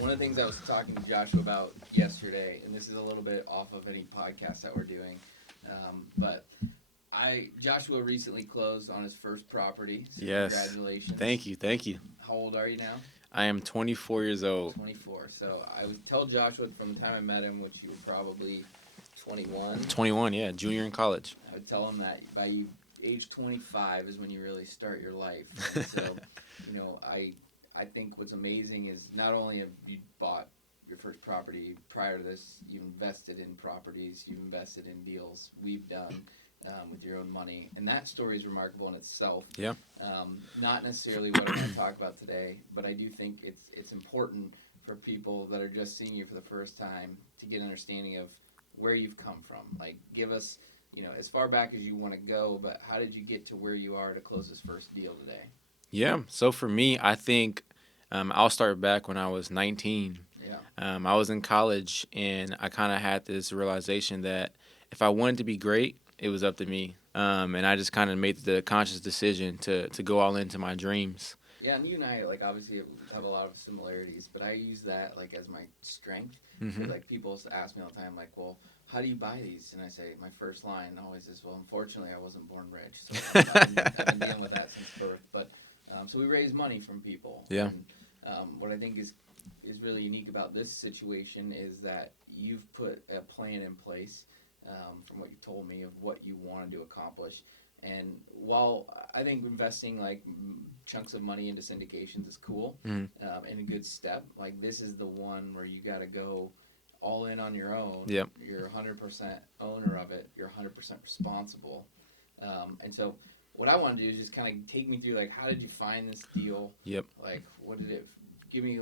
One of the things I was talking to Joshua about yesterday, and this is a little bit off of any podcast that we're doing, but Joshua recently closed on his first property. So Yes. congratulations. Thank you. Thank you. How old are you now? I am 24 years old. 24. So I would tell Joshua from the time I met him, which you were probably 21. 21, yeah, junior in college. I would tell him that by age 25 is when you really start your life. And so, I think what's amazing is not only have you bought your first property prior to this, you invested in properties, you invested in deals we've done with your own money, and that story is remarkable in itself. Yeah. Not necessarily what I'm going to talk about today, but I do think it's important for people that are just seeing you for the first time to get an understanding of where you've come from. Like, give us, as far back as you want to go, but how did you get to where you are to close this first deal today? Yeah. So for me, I think I'll start back when I was 19. Yeah. I was in college, and I kind of had this realization that if I wanted to be great, it was up to me. And I just kind of made the conscious decision to go all into my dreams. Yeah, and you and I, obviously have a lot of similarities, but I use that, as my strength. Mm-hmm. So, people ask me all the time, well, how do you buy these? And I say, my first line always is, well, unfortunately, I wasn't born rich. So I've been dealing with that since birth. But, so we raise money from people. Yeah. And what I think is really unique about this situation is that you've put a plan in place, from what you told me, of what you wanted to accomplish. And while I think investing chunks of money into syndications is cool, and a good step, this is the one where you got to go all in on your own. Yep. You're 100% owner of it. You're 100% responsible. And so what I want to do is just kind of take me through, how did you find this deal? Yep. What did it give me,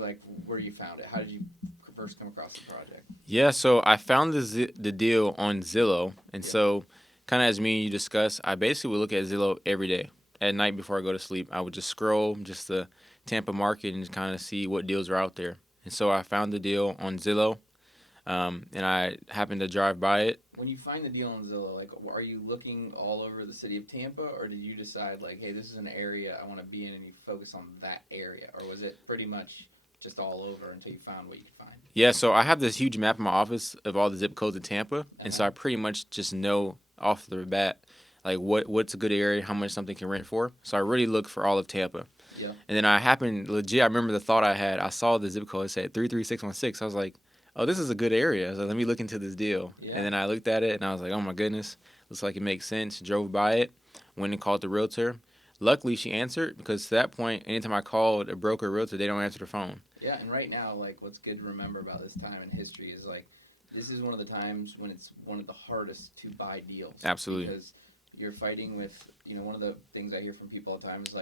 where you found it? How did you first come across the project? Yeah, so I found the deal on Zillow, and so kind of as me and you discussed, I basically would look at Zillow every day. At night before I go to sleep, I would just scroll just the Tampa market and kind of see what deals are out there. And so I found the deal on Zillow, and I happened to drive by it. When you find the deal on Zillow, are you looking all over the city of Tampa, or did you decide, hey, this is an area I want to be in, and you focus on that area? Or was it pretty much just all over until you found what you could find? Yeah, so I have this huge map in my office of all the zip codes of Tampa, and so I pretty much just know off the bat what's a good area, how much something can rent for. So I really look for all of Tampa. Yeah. And then I remember the thought I had. I saw the zip code, it said 33616. I was like, oh, this is a good area. So let me look into this deal. Yeah. And then I looked at it, and I was like, oh, my goodness. Looks like it makes sense. Drove by it, went and called the realtor. Luckily, she answered, because to that point, anytime I called a broker or realtor, they don't answer the phone. Yeah, and right now, what's good to remember about this time in history is, this is one of the times when it's one of the hardest to buy deals. Absolutely. Because you're fighting with, one of the things I hear from people all the time is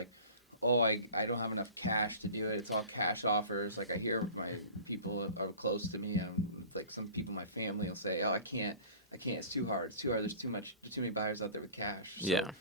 oh, I don't have enough cash to do it. It's all cash offers. I hear my people are close to me, and some people in my family will say, oh, I can't. It's too hard. It's too hard. There's too many buyers out there with cash. So Yeah.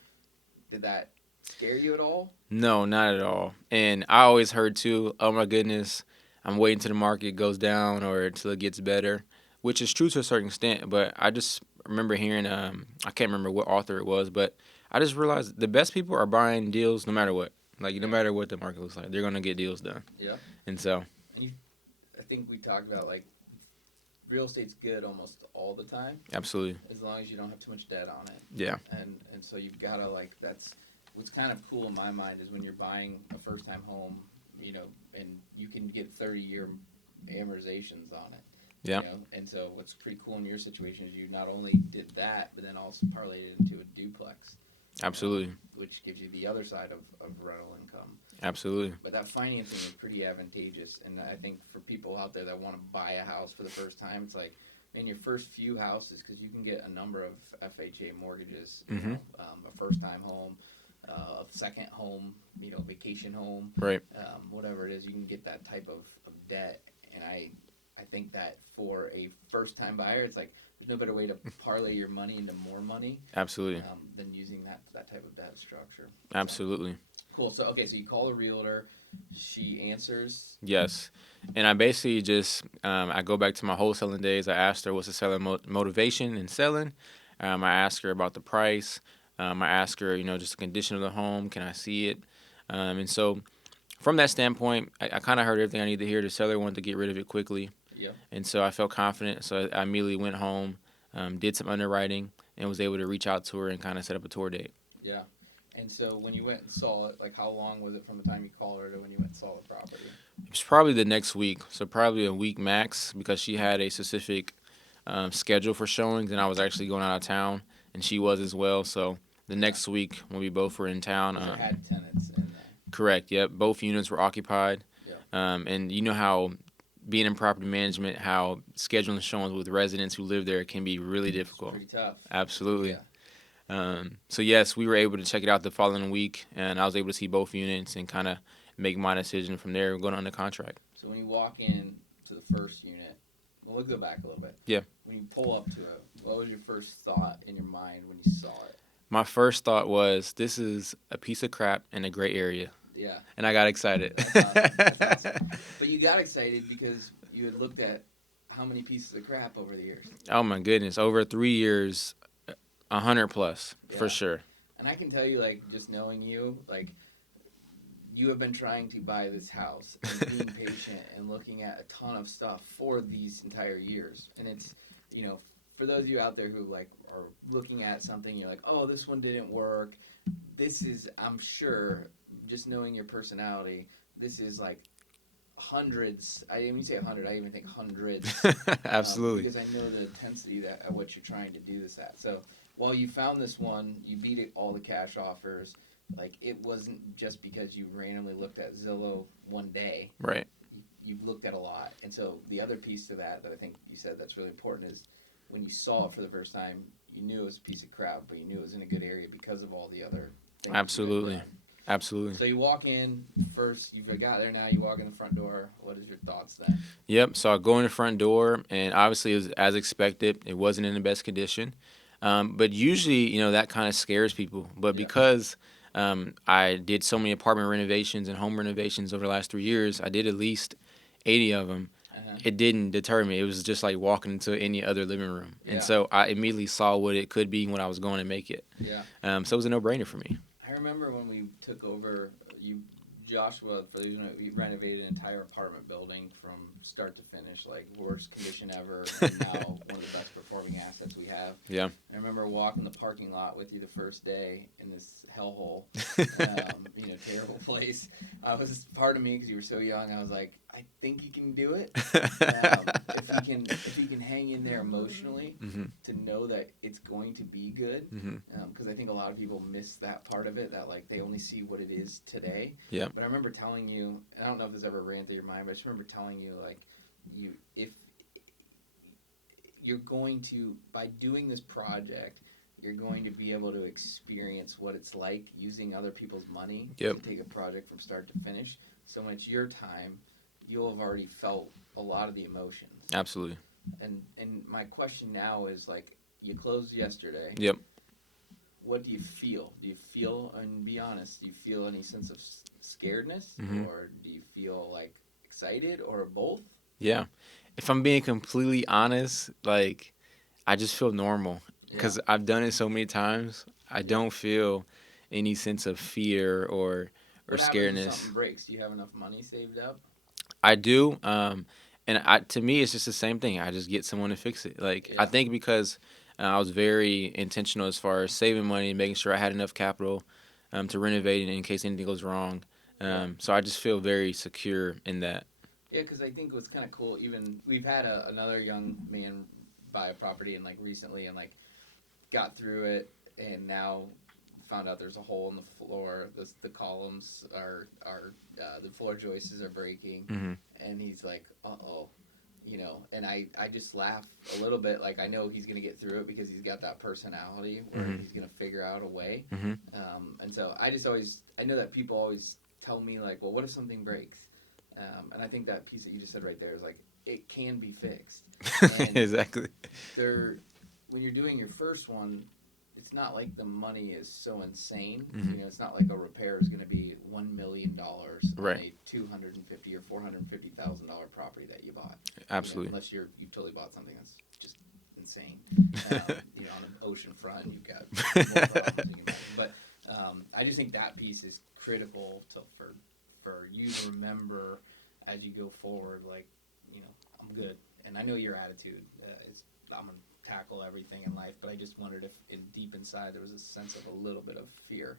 Did that scare you at all? No, not at all. And I always heard too, oh my goodness, I'm waiting till the market goes down or until it gets better, which is true to a certain extent. But I just remember hearing, I can't remember what author it was, but I just realized the best people are buying deals no matter what. No matter what the market looks like, they're going to get deals done. Yeah. And so. I think we talked about, real estate's good almost all the time. Absolutely. As long as you don't have too much debt on it. Yeah. And so you've got to, that's what's kind of cool in my mind is when you're buying a first-time home, and you can get 30-year amortizations on it. Yeah. And so what's pretty cool in your situation is you not only did that, but then also parlayed it into a duplex. Absolutely. Which gives you the other side of rental income. Absolutely. But that financing is pretty advantageous. And I think for people out there that want to buy a house for the first time, it's in your first few houses, because you can get a number of FHA mortgages, a first-time home, a second home, vacation home. Right. Whatever it is, you can get that type of debt. And I think that for a first-time buyer, it's there's no better way to parlay your money into more money. Absolutely. Than using that type of debt structure. Absolutely. Cool. So, okay, so you call a realtor. She answers. Yes. And I basically just, I go back to my wholesaling days. I asked her what's the selling motivation in selling. I asked her about the price. I asked her, just the condition of the home. Can I see it? And so from that standpoint, I kind of heard everything I needed to hear. The seller wanted to get rid of it quickly, Yeah. and so I felt confident. So I immediately went home, did some underwriting, and was able to reach out to her and kind of set up a tour date. Yeah. And so when you went and saw it, like how long was it from the time you called her to when you went and saw the property? It was probably the next week, so probably a week max, because she had a specific schedule for showings, and I was actually going out of town, and she was as well. So the next week when we both were in town, So had tenants in there. correct. Yep, both units were occupied. Yeah. And you know how being in property management, how scheduling showings with residents who live there can be really difficult. It's pretty tough. Absolutely. Yeah. So yes, we were able to check it out the following week, and I was able to see both units and kind of make my decision from there, going on the contract. So when you walk in to the first unit, well, let's go back a little bit. Yeah. When you pull up to it, what was your first thought in your mind when you saw it? My first thought was, this is a piece of crap in a great area. Yeah. And I got excited. That's awesome. But you got excited because you had looked at how many pieces of crap over the years. Oh my goodness, over 3 years, 100 plus for sure. And I can tell you, like, just knowing you, like, you have been trying to buy this house and being patient and looking at a ton of stuff for these entire years. And it's, you know, for those of you out there who, like, are looking at something, you're like, oh, this one didn't work. This is, I'm sure, just knowing your personality, this is like hundreds. I didn't even say 100. I even think hundreds. Absolutely. Because I know the intensity that at what you're trying to do this at. So while you found this one, you beat it, all the cash offers. Like, it wasn't just because you randomly looked at Zillow one day. Right. You've looked at a lot. And so the other piece to that I think you said that's really important is when you saw it for the first time, you knew it was a piece of crap, but you knew it was in a good area because of all the other things. Absolutely. Absolutely. So you walk in first, you've got there now, you walk in the front door. What is your thoughts then? Yep. So I go in the front door, and obviously it was as expected. It wasn't in the best condition. But usually, you know, that kind of scares people. But because I did so many apartment renovations and home renovations over the last 3 years, I did at least 80 of them. It didn't deter me. It was just like walking into any other living room. And so I immediately saw what it could be when I was going to make it. Yeah. So it was a no-brainer for me. I remember when we took over, Joshua, for those who know, we renovated an entire apartment building from start to finish, like worst condition ever, and now one of the best performing assets we have. Yeah. I remember walking the parking lot with you the first day in this hellhole, terrible place. Part of me, because you were so young, I was like, I think you can do it. If you can hang in there emotionally to know that it's going to be good, because I think a lot of people miss that part of it, that like they only see what it is today. Yeah. But I remember telling you, I don't know if this ever ran through your mind, but I just remember telling you, like, if you're going to, by doing this project, you're going to be able to experience what it's like using other people's money to take a project from start to finish. So when it's your time, you'll have already felt a lot of the emotions. Absolutely. And my question now is, like, you closed yesterday. Yep. What do you feel? Do you feel, and be honest, do you feel any sense of scaredness? Or do you feel, like, excited, or both? Yeah. If I'm being completely honest, like, I just feel normal because I've done it so many times. I don't feel any sense of fear or what scaredness. If something breaks? Do you have enough money saved up? I do. To me, it's just the same thing. I just get someone to fix it. Like, I think because I was very intentional as far as saving money and making sure I had enough capital to renovate it in case anything goes wrong. So I just feel very secure in that. Yeah, because I think what's kind of cool, even we've had another young man buy a property and, like, recently, and, like, got through it, and now found out there's a hole in the floor. The columns are the floor joists are breaking, and he's like, uh-oh, and I just laugh a little bit. Like, I know he's gonna get through it because he's got that personality where he's gonna figure out a way. And so I know that people always tell me, like, well, what if something breaks? And I think that piece that you just said right there is, like, it can be fixed. And exactly. When you're doing your first one, it's not like the money is so insane. It's not like a repair is going to be $1 million on a $250,000 or $450,000 property that you bought. Absolutely. Unless you totally bought something that's just insane. On an ocean front, you've got more problems than you might. But I just think that piece is critical for for you to remember as you go forward, like, I'm good. And I know your attitude is I'm going to tackle everything in life, but I just wondered if deep inside there was a sense of a little bit of fear.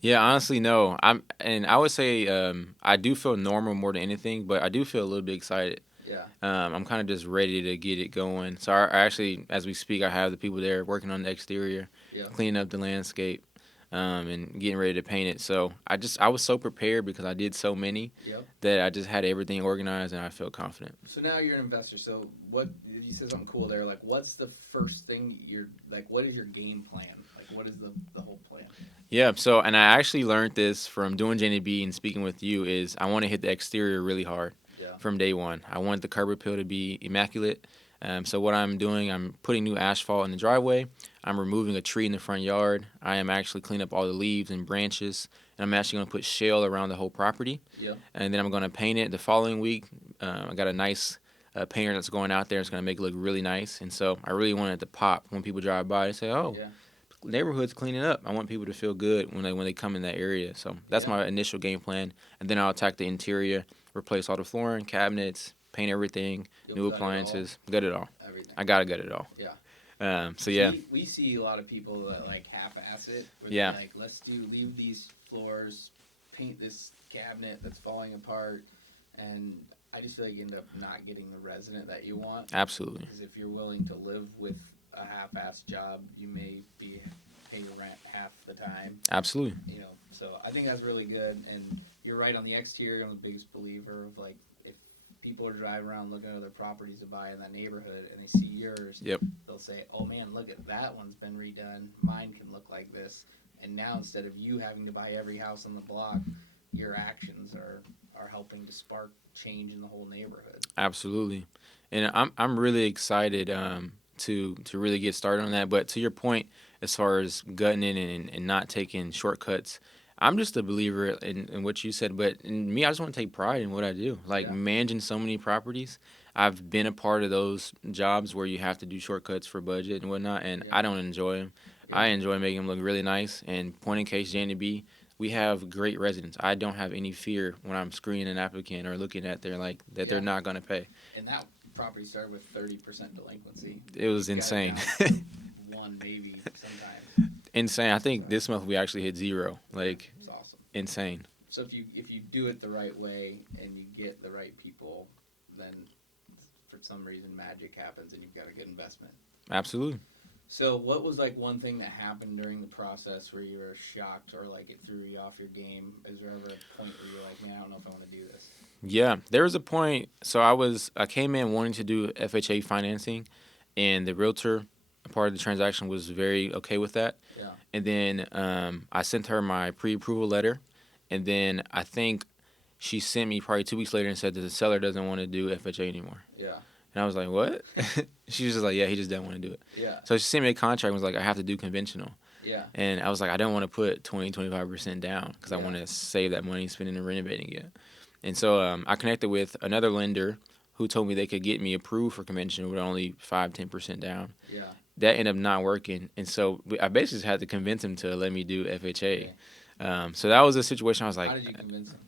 Yeah, honestly, no. I would say I do feel normal more than anything, but I do feel a little bit excited. Yeah. I'm kind of just ready to get it going. So I actually, as we speak, I have the people there working on the exterior, Yeah. cleaning up the landscape, and getting ready to paint it. So I was so prepared because I did so many Yep. that I just had everything organized and I felt confident. So now you're an investor. So what you said something cool there? Like, what's the first thing you're like? What is your game plan? Like, what is the whole plan? Yeah. So and I actually learned this from doing JNB and speaking with you is I want to hit the exterior really hard Yeah. from day one. I want the curb appeal to be immaculate. So what I'm doing, I'm putting new asphalt in the driveway. I'm removing a tree in the front yard. I am actually cleaning up all the leaves and branches, and I'm actually going to put shale around the whole property. Yeah. And then I'm going to paint it the following week. I got a nice painter that's going out there. It's going to make it look really nice. And so I really want it to pop when people drive by and say, "Oh, Yeah. neighborhood's cleaning up." I want people to feel good when they come in that area. So that's Yeah. my initial game plan. And then I'll attack the interior, replace all the flooring, cabinets, paint everything, You'll new gut it appliances, gut it all. Everything. I gotta gut it all. Yeah. So yeah, We see a lot of people that like half-ass it. Where Yeah. they're like, leave these floors, paint this cabinet that's falling apart, and I just feel like you end up not getting the resident that you want. absolutely, Because if you're willing to live with a half-ass job, you may be pay your rent half the time. absolutely, So I think that's really good. And you're right on the exterior. I'm the biggest believer of like if people are driving around looking at other properties to buy in that neighborhood and they see yours, Yep. they'll say, "Oh man, look at that one's been redone. Mine can look like this." And now instead of you having to buy every house on the block, your actions are helping to spark change in the whole neighborhood. absolutely. And I'm really excited to really get started on that. But to your point, as far as gutting it and not taking shortcuts, I'm just a believer in what you said. But in me, I just want to take pride in what I do. Like Yeah. managing so many properties, I've been a part of those jobs where you have to do shortcuts for budget and whatnot, and Yeah. I don't enjoy them. Yeah. I enjoy making them look really nice. And point in case, JNB, we have great residents. I don't have any fear when I'm screening an applicant or looking at their like that they're Yeah. not going to pay. And that property started with 30% delinquency. It was You got insane. down to one maybe sometimes. Insane. I think this month we actually hit 0. Like It's awesome. insane. So if you do it the right way and you get the right people, then for some reason magic happens and you've got a good investment. Absolutely. So what was like one thing that happened during the process where you were shocked or like it threw you off your game? Is there ever a point where you're like, man, I don't know if I want to do this? Yeah, there was a point. So I came in wanting to do FHA financing, and the realtor part of the transaction was very okay with that. Yeah. And then I sent her my pre-approval letter, and then I think she sent me probably 2 weeks later and said that the seller doesn't want to do FHA anymore. Yeah. And I was like, what? She was just like, yeah, he just doesn't want to do it. Yeah. So she sent me a contract and was like, I have to do conventional. Yeah. And I was like, I don't want to put 25% down because I Yeah. want to save that money, spend it in renovating it. And so I connected with another lender who told me they could get me approved for conventional with only 5-10% down. Yeah. That ended up not working. And so I basically just had to convince him to let me do FHA. So that was a situation I was like, how did you convince him?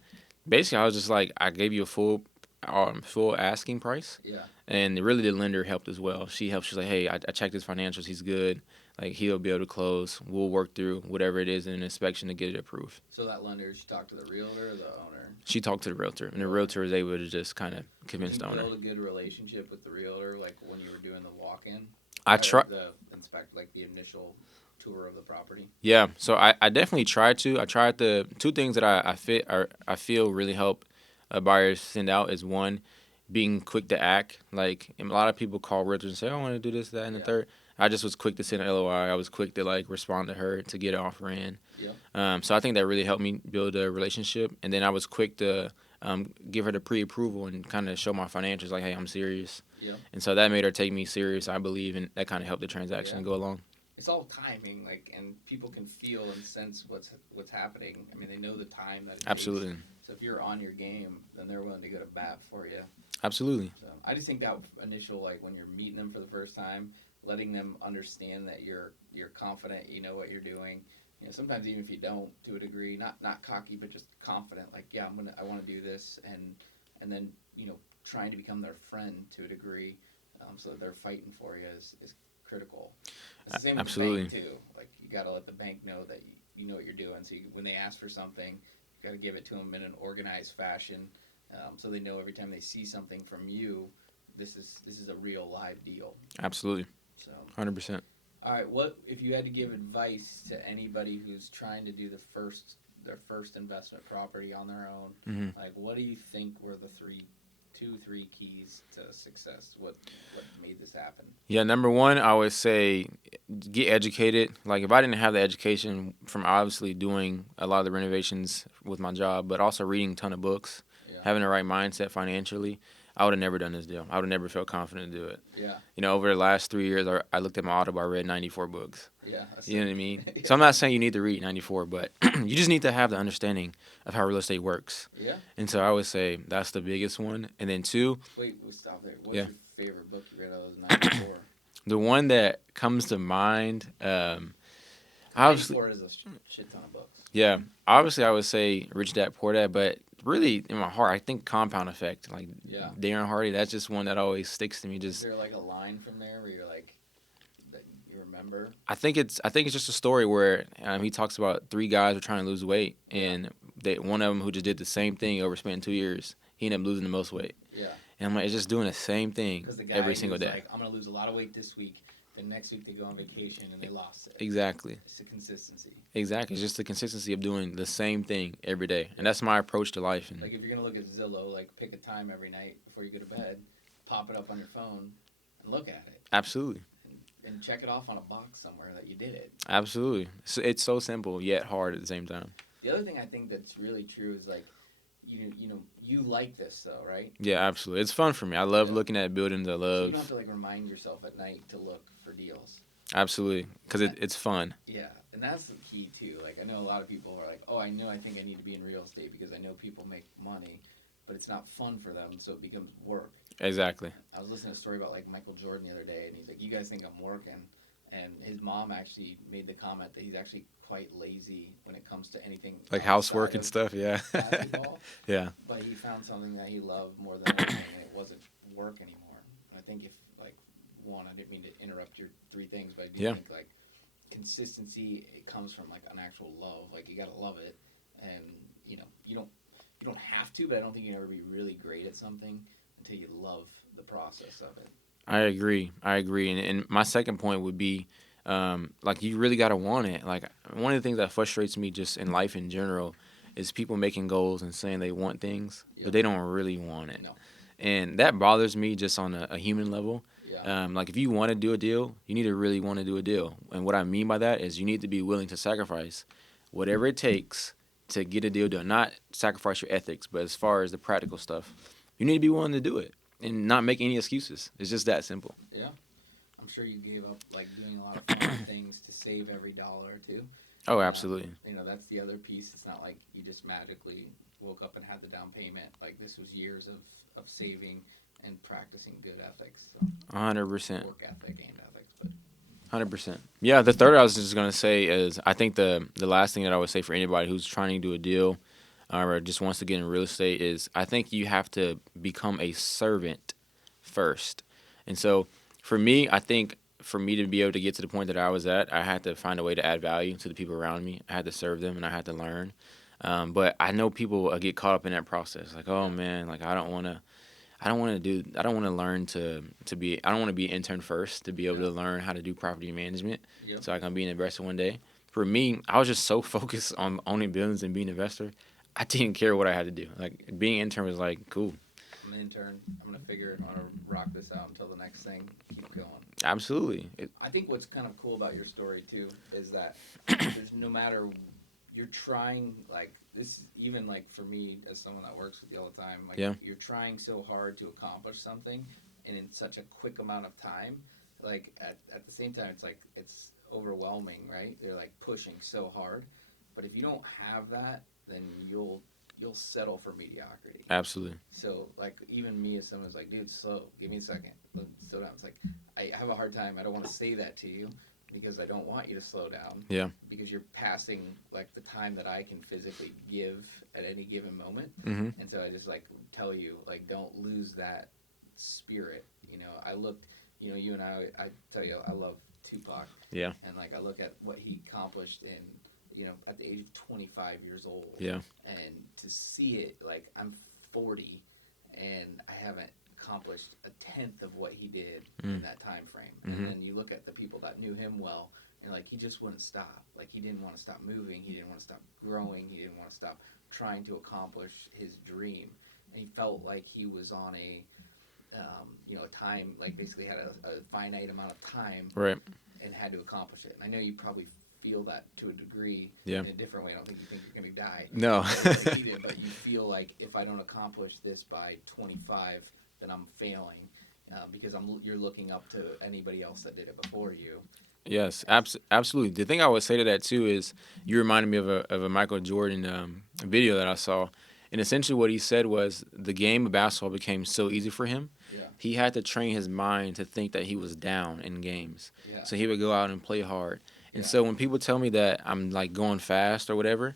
basically, I was just like, I gave you a full asking price. Yeah. And really, the lender helped as well. She helped. She's like, hey, I checked his financials. He's good. Like, he'll be able to close. We'll work through whatever it is in an inspection to get it approved. So that lender, she talked to the realtor or the owner? She talked to the realtor, and the realtor was able to just kind of convince Did the you owner. build a good relationship with the realtor, like when you were doing the walk-in? I Or try. the like the initial tour of the property. Yeah, so I definitely tried to. I tried the two things that I feel really help buyers send out is one, being quick to act. Like a lot of people call realtors and say, "I want to do this, that, and the Yeah. third." I just was quick to send an LOI. I was quick to like respond to her to get an offer in. Yeah. So I think that really helped me build a relationship. And then I was quick to give her the pre-approval and kind of show my financials, like, "Hey, I'm serious." Yeah. And so that made her take me serious, I believe, and that kind of helped the transaction Yeah. go along. It's all timing, like, and people can feel and sense what's happening. I mean, they know the time that it Absolutely. takes. So if you're on your game, then they're willing to go to bat for you. Absolutely. So I just think that initial, like, when you're meeting them for the first time, letting them understand that you're confident, you know what you're doing, sometimes even if you don't, to a degree, not cocky, but just confident. Like, yeah, I want to do this, and then trying to become their friend to a degree, so that they're fighting for you is critical. It's the same with the bank Absolutely. too. Like, you got to let the bank know that you know what you're doing. So when they ask for something, you got to give it to them in an organized fashion, so they know every time they see something from you, this is a real live deal. Absolutely. So 100%. all right, what if you had to give advice to anybody who's trying to do their first investment property on their own? Hmm. Like, what do you think were the three keys to success? What made this happen? Yeah, number one, I would say get educated. Like, if I didn't have the education from obviously doing a lot of the renovations with my job, but also reading a ton of books, Yeah, having the right mindset financially, I would have never done this deal. I would have never felt confident to do it. yeah, Over the last 3 years, I looked at my Audible, I read 94 books. yeah. You know what I mean? So I'm Yeah, not saying you need to read 94, but you just need to have the understanding of how real estate works. yeah. And so I would say that's the biggest one. And then two, Wait, we'll stop there. What's yeah, your favorite book you read out of those 94? the one that comes to mind, Because obviously, 94 is a shit ton of books. yeah, obviously I would say Rich Dad Poor Dad, but really in my heart, I think Compound Effect, like Yeah. Darren Hardy, that's just one that always sticks to me. Is Just there like a line from there where you're like that you remember? I think it's just a story where he talks about three guys who are trying to lose weight, Yeah, and one of them who just did the same thing over span 2 years, he ended up losing the most weight. yeah. And I'm like, it's just doing the same thing Because the every guy single who's day. like, I'm gonna lose a lot of weight this week. Then next week they go on vacation and they lost it. Exactly. It's the consistency. Exactly. It's just the consistency of doing the same thing every day, and Yeah. that's my approach to life. And Like, if you're gonna look at Zillow, like, pick a time every night before you go to bed, pop it up on your phone, and look at it, absolutely, and check it off on a box somewhere that you did it. absolutely, it's so simple yet hard at the same time. The other thing I think that's really true is like, you like this though, right? Yeah, absolutely. It's fun for me. I love Yeah. looking at buildings. I So you don't have love to like remind yourself at night to look for deals. absolutely because And that, it's fun. yeah, and that's the key too. Like, I know a lot of people are like, oh, I think I need to be in real estate because I know people make money, but it's not fun for them, so it becomes work. Exactly. I was listening to a story about like Michael Jordan the other day, and he's like, "You guys think I'm working?" And his mom actually made the comment that he's actually quite lazy when it comes to anything Like housework outside and of stuff. Yeah. basketball. Yeah. But he found something that he loved more than anything, and it wasn't work anymore. And I think if like one, I didn't mean to interrupt your three things, but I do Yeah. think like consistency, it comes from like an actual love. Like, you gotta love it, and you don't have to, but I don't think you can ever be really great at something until you love the process of it. I agree. And my second point would be, like you really gotta want it. Like one of the things that frustrates me just in life in general is people making goals and saying they want things, Yep. but they don't really want it. No. And that bothers me just on a human level. Yeah. Like if you want to do a deal, you need to really want to do a deal. And what I mean by that is you need to be willing to sacrifice whatever it takes to get a deal done. Not sacrifice your ethics, but as far as the practical stuff, you need to be willing to do it and not make any excuses. It's just that simple. Yeah. I'm sure you gave up like doing a lot of fun things to save every dollar too. Oh, absolutely. That's the other piece. It's not like you just magically woke up and had the down payment. Like, this was years of saving and practicing good ethics. So 100%. work ethic and ethics. But 100%. Yeah, the third I was just gonna say is I think the last thing that I would say for anybody who's trying to do a deal or just wants to get in real estate is I think you have to become a servant first. And so for me, I think for me to be able to get to the point that I was at, I had to find a way to add value to the people around me. I had to serve them and I had to learn. But I know people get caught up in that process. Like, oh man, like I don't want to. I don't want to learn to be. I don't want to be an intern first to be able to learn how to do property management, Yep. so I can be an investor one day. For me, I was just so focused on owning buildings and being an investor. I didn't care what I had to do. Like being an intern was like cool. I'm an intern. I'm gonna figure it. I'm gonna rock this out until the next thing. Keep going. Absolutely. I think what's kind of cool about your story too is that there's no matter, you're trying, like, this, even like for me as someone that works with you all the time, like, Yeah. you're trying so hard to accomplish something and in such a quick amount of time. Like, at the same time, it's like it's overwhelming, right? They're like pushing so hard, but if you don't have that, then you'll settle for mediocrity. Absolutely. So, like, even me as someone's like, dude, slow, give me a second, slow down. It's like I have a hard time. I don't want to say that to you, because I don't want you to slow down. Yeah. Because you're passing like the time that I can physically give at any given moment. Mm-hmm. And so I just like tell you, like, don't lose that spirit. I looked, you and I tell you, I love Tupac. Yeah. And like I look at what he accomplished in, at the age of 25 years old. Yeah. And to see it, like, I'm 40 and I haven't accomplished a tenth of what he did in that time frame. Mm-hmm. And then you look at the people that knew him well, and like he just wouldn't stop. Like he didn't want to stop moving. He didn't want to stop growing. He didn't want to stop trying to accomplish his dream. And he felt like he was on a time, like basically had a finite amount of time, Right. and had to accomplish it. And I know you probably feel that to a degree, Yeah. in a different way. I don't think you think you're going to die. No. Like he did, but you feel like if I don't accomplish this by 25, then I'm failing, because you're looking up to anybody else that did it before you. Yes, absolutely. The thing I would say to that too is you reminded me of a Michael Jordan video that I saw, and essentially what he said was the game of basketball became so easy for him. Yeah. He had to train his mind to think that he was down in games, Yeah. so he would go out and play hard. And Yeah. so when people tell me that I'm like going fast or whatever,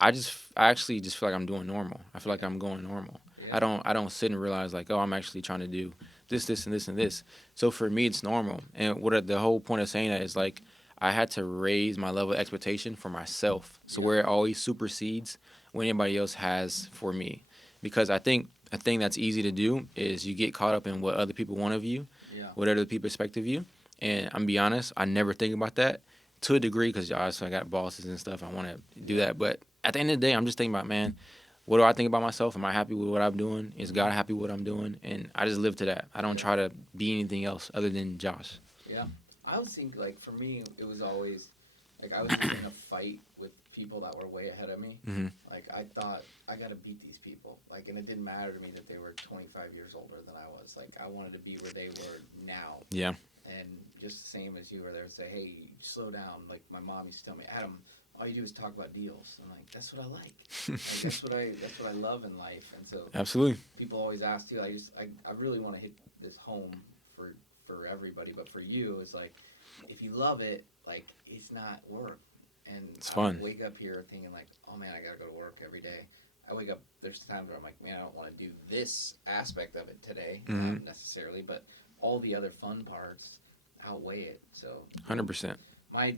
I actually just feel like I'm doing normal. I feel like I'm going normal. Yeah. I don't sit and realize like, oh, I'm actually trying to do this, and this, and this. So for me, it's normal. And the whole point of saying that is like I had to raise my level of expectation for myself. So where it always supersedes what anybody else has for me. Because I think a thing that's easy to do is you get caught up in what other people want of you, Yeah. what other people expect of you. And I'm be honest, I never think about that to a degree because I got bosses and stuff. I want to do that. But at the end of the day, I'm just thinking about, man, what do I think about myself? Am I happy with what I'm doing? Is God happy with what I'm doing? And I just live to that. I don't try to be anything else other than Josh. Yeah. I always think, like, for me, it was always, like, I was just in a fight with people that were way ahead of me. Mm-hmm. Like, I thought, I got to beat these people. Like, and it didn't matter to me that they were 25 years older than I was. Like, I wanted to be where they were now. Yeah. And just the same as you, where they would say, hey, slow down. Like, my mom used to tell me, Adam, all you do is talk about deals. I'm like, that's what I like. That's what I love in life. And so Absolutely. people always ask too. I really want to hit this home for everybody, but for you, it's like, if you love it, like, it's not work. And It's I fun. wake up here thinking like, oh man, I gotta go to work every day. I wake up, there's times where I'm like, man, I don't want to do this aspect of it today, not necessarily, but all the other fun parts outweigh it. So 100%. my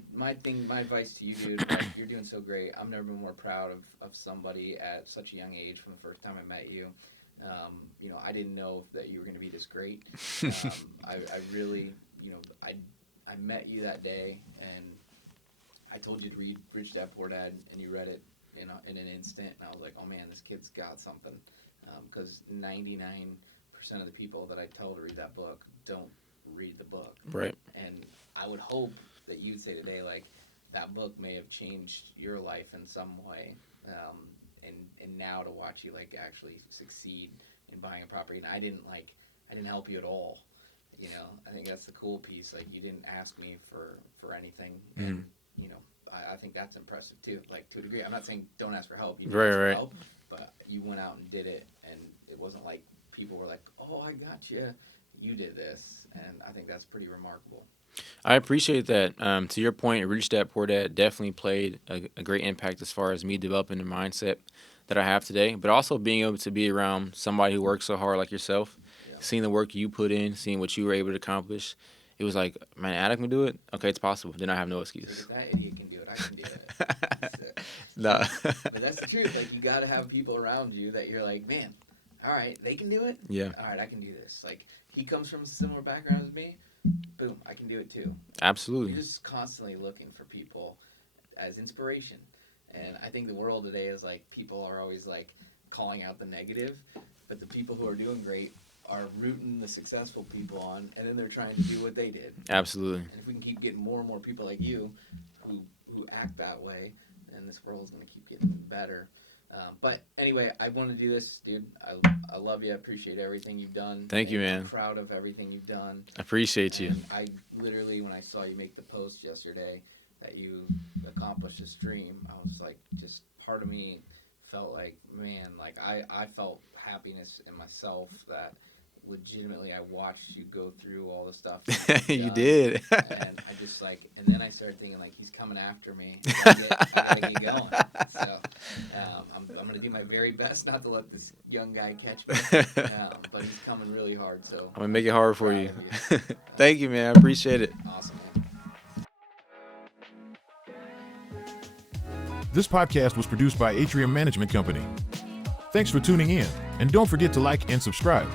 advice to you, dude, like, you're doing so great. I've never been more proud of somebody at such a young age from the first time I met you. I didn't know that you were going to be this great. I really, I met you that day, and I told you to read Rich Dad Poor Dad, and you read it in an instant, and I was like, oh man, this kid's got something. Because 99% of the people that I tell to read that book don't read the book. Right. And I would hope that you'd say today, like, that book may have changed your life in some way, and now to watch you like actually succeed in buying a property, and I didn't help you at all. I think that's the cool piece. Like, you didn't ask me for anything, and I think that's impressive too. Like, to a degree, I'm not saying don't ask for help. You didn't ask for help, but you went out and did it, and it wasn't like people were like, "Oh, I got you." You did this, and I think that's pretty remarkable. I appreciate that. To your point, Rich Dad Poor Dad definitely played a great impact as far as me developing the mindset that I have today, but also being able to be around somebody who works so hard like yourself, seeing the work you put in, seeing what you were able to accomplish. It was like, man, Adam can do it. Okay, it's possible. Then I have no excuse. If that idiot can do it, I can do it. No. But that's the truth. Like, you got to have people around you that you're like, man, all right, they can do it. Yeah. All right, I can do this. Like, he comes from a similar background as me. Boom, I can do it too. Absolutely. You're just constantly looking for people as inspiration. And I think the world today is like, people are always like calling out the negative, but the people who are doing great are rooting the successful people on, and then they're trying to do what they did. Absolutely. And if we can keep getting more and more people like you who act that way, then this world is going to keep getting better. But anyway, I want to do this, dude. I love you. I appreciate everything you've done. Thank you, man. I'm proud of everything you've done. I appreciate you. And I literally, when I saw you make the post yesterday that you accomplished this dream, I was like, just part of me felt like, man, like I felt happiness in myself that legitimately, I watched you go through all the stuff. You did. And I just and then I started thinking he's coming after me. I gotta get going. So I'm gonna do my very best not to let this young guy catch me. But he's coming really hard. So I'm gonna make it hard for you. you. Thank you, man. I appreciate it. Awesome, man. This podcast was produced by Atrium Management Company. Thanks for tuning in, and don't forget to like and subscribe.